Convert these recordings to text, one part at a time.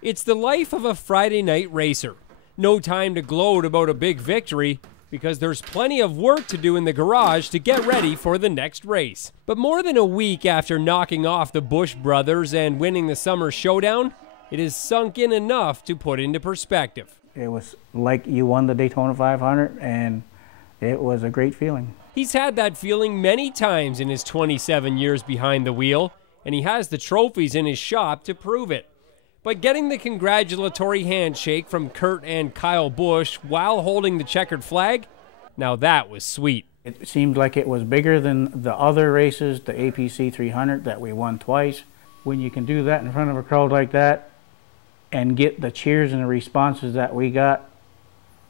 It's the life of a Friday night racer. No time to gloat about a big victory, because there's plenty of work to do in the garage to get ready for the next race. But more than a week after knocking off the Bush brothers and winning the Summer Showdown, it has sunk in enough to put into perspective. It was like you won the Daytona 500, and it was a great feeling. He's had that feeling many times in his 27 years behind the wheel, and he has the trophies in his shop to prove it. But getting the congratulatory handshake from Kurt and Kyle Busch while holding the checkered flag, now that was sweet. It seemed like it was bigger than the other races, the APC 300 that we won twice. When you can do that in front of a crowd like that and get the cheers and the responses that we got,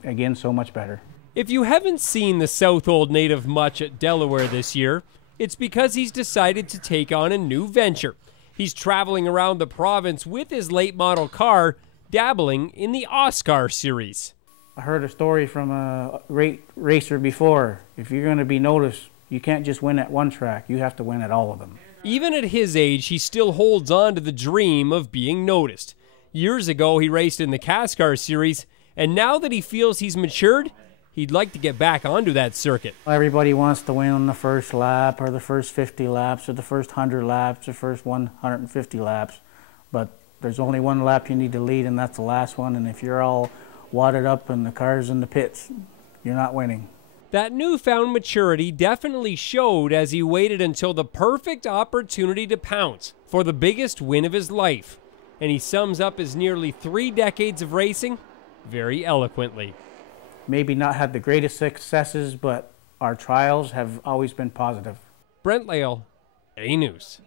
again, so much better. If you haven't seen the South Old native much at Delaware this year, it's because he's decided to take on a new venture. He's traveling around the province with his late model car, dabbling in the Oscar series. I heard a story from a great racer before. If you're going to be noticed, you can't just win at one track. You have to win at all of them. Even at his age, he still holds on to the dream of being noticed. Years ago, he raced in the Cascar series, and now that he feels he's matured, he'd like to get back onto that circuit. Everybody wants to win on the first lap or the first 50 laps or the first 100 laps or first 150 laps. But there's only one lap you need to lead, and that's the last one. And if you're all wadded up and the car's in the pits, you're not winning. That newfound maturity definitely showed as he waited until the perfect opportunity to pounce for the biggest win of his life. And he sums up his nearly 3 decades of racing very eloquently. Maybe not had the greatest successes, but our trials have always been positive. Brent Lale, A News.